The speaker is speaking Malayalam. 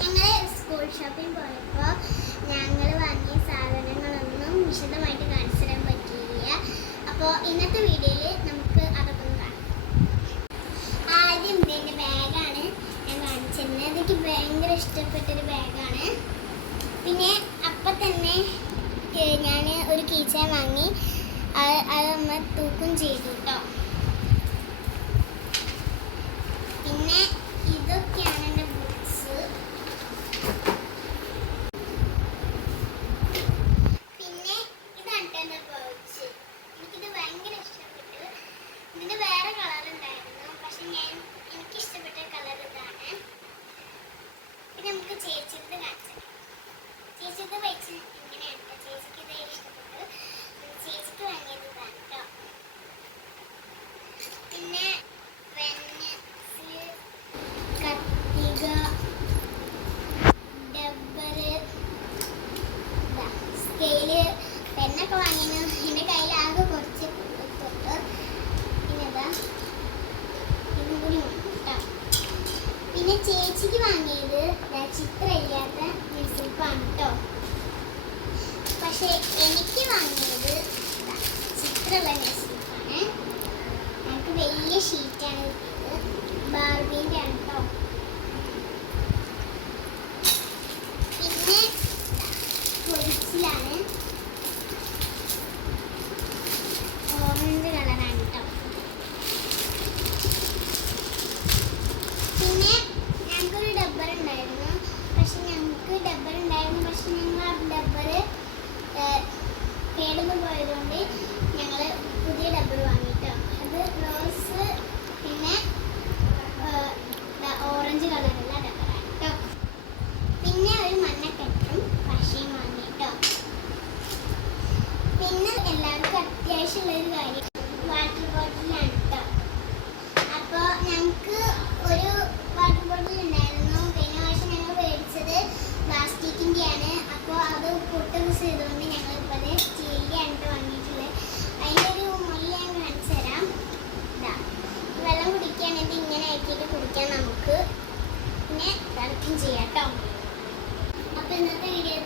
ഞങ്ങൾ സ്കൂൾ ഷോപ്പിംഗ് പോയപ്പോൾ ഞങ്ങൾ വാങ്ങിയ സാധനങ്ങളൊന്നും വിശദമായിട്ട് കാണിച്ചു തരാൻ പറ്റിയില്ല. അപ്പോൾ ഇന്നത്തെ വീഡിയോയിൽ നമുക്ക് അതൊക്കെ ഒന്ന് കാണാം. ആദ്യം ഇതിൻ്റെ ബാഗാണ് ഞാൻ കാണിച്ചിരുന്നത്. എനിക്ക് ഭയങ്കര ഇഷ്ടപ്പെട്ടൊരു ബാഗാണ്. പിന്നെ അപ്പം തന്നെ ഞാൻ ഒരു കീച്ചൻ വാങ്ങി. അത് നമ്മൾ തൂക്കും ചെയ്തു കേട്ടോ. പിന്നെ ഇതൊക്കെയാണ് എൻ്റെ ബുക്സ്. പിന്നെ ഇതാണ് എൻ്റെ പൗച്ച്. എനിക്കിത് ഭയങ്കര ഇഷ്ടപ്പെട്ടു. ഇതിൻ്റെ വേറെ കളർ ഉണ്ടായിരുന്നു, പക്ഷെ എനിക്ക് ഇഷ്ടപ്പെട്ട കളർ ഇതാണ്. പിന്നെ നമുക്ക് ചേച്ചിയുടെ കാണിച്ചു. ചേച്ചിയുടെ വെച്ച് ഇങ്ങനെയാണ്. ചേച്ചിക്ക് ഇതേ ഇഷ്ടപ്പെട്ടു. ചേച്ചിക്ക് വാങ്ങിയത് ഇതാണ് കേട്ടോ. പിന്നെ കത്തിക, ഡബ്ബറ്, സ്കെയില്, പെന്നൊക്കെ വാങ്ങിയത് എൻ്റെ കയ്യിൽ ആകെ കുറച്ച് തൊട്ട്. പിന്നെ ഇതും കൂടി കേട്ടോ. പിന്നെ ചേച്ചിക്ക് വാങ്ങിയത് ചിത്രമില്ലാത്ത മ്യൂസിക്കാണ് കേട്ടോ. പക്ഷെ എനിക്ക് വാങ്ങിയത് ചിത്രമുള്ള മ്യൂസിക്കാണ്. ഞങ്ങൾക്ക് വലിയ ഷീറ്റാണ് കിട്ടിയത്. ബാർബീൻ്റെ ആണ് കേട്ടോ. പിന്നെ പൊരിച്ചിലാണ്, ഓറഞ്ച് കളറാണ് കേട്ടോ. പിന്നെ ഞങ്ങൾക്കൊരു ഡബ്ബർ ഉണ്ടായിരുന്നു. പക്ഷെ ഞങ്ങൾ ആ ഡബ്ബർ കേടുന്നു പോയതുകൊണ്ട് ഞങ്ങൾ പുതിയ ഡബ്ബർ വാങ്ങിട്ടോ. അത് റോസ് പിന്നെ ഓറഞ്ച് കളറുള്ള ഡബ്ബറാണ് കേട്ടോ. പിന്നെ ഒരു മഞ്ഞക്കെട്ടും പശയും വാങ്ങി കേട്ടോ. പിന്നെ എല്ലാവർക്കും അത്യാവശ്യമുള്ളൊരു കാര്യം വാട്ടർ ബോട്ടിലാണ് കേട്ടോ. അപ്പോൾ ഞങ്ങൾക്ക് ഒരു വാട്ടർ ബോട്ടിൽ ഉണ്ടായിരുന്നു. കഴിഞ്ഞ പ്രാവശ്യം ഞങ്ങൾ മേടിച്ചത് പ്ലാസ്റ്റിക്കിൻ്റെയാണ്. അപ്പോൾ അത് പൊട്ടുമിസ് ചെയ്തുകൊണ്ട് ഞങ്ങളിപ്പോൾ അത് സ്റ്റീലിലാണ് വാങ്ങിയിട്ടുള്ളത്. അതിൻ്റെ ഒരു മുല്ല ഞാൻ കാണിച്ചു തരാം. വെള്ളം കുടിക്കുകയാണെങ്കിൽ ഇങ്ങനെ ആക്കിയിട്ട് കുടിക്കാം നമുക്ക്. പിന്നെ തിളക്കും ചെയ്യാം കേട്ടോ. അപ്പോൾ ഇന്നത്തെ വീഡിയോ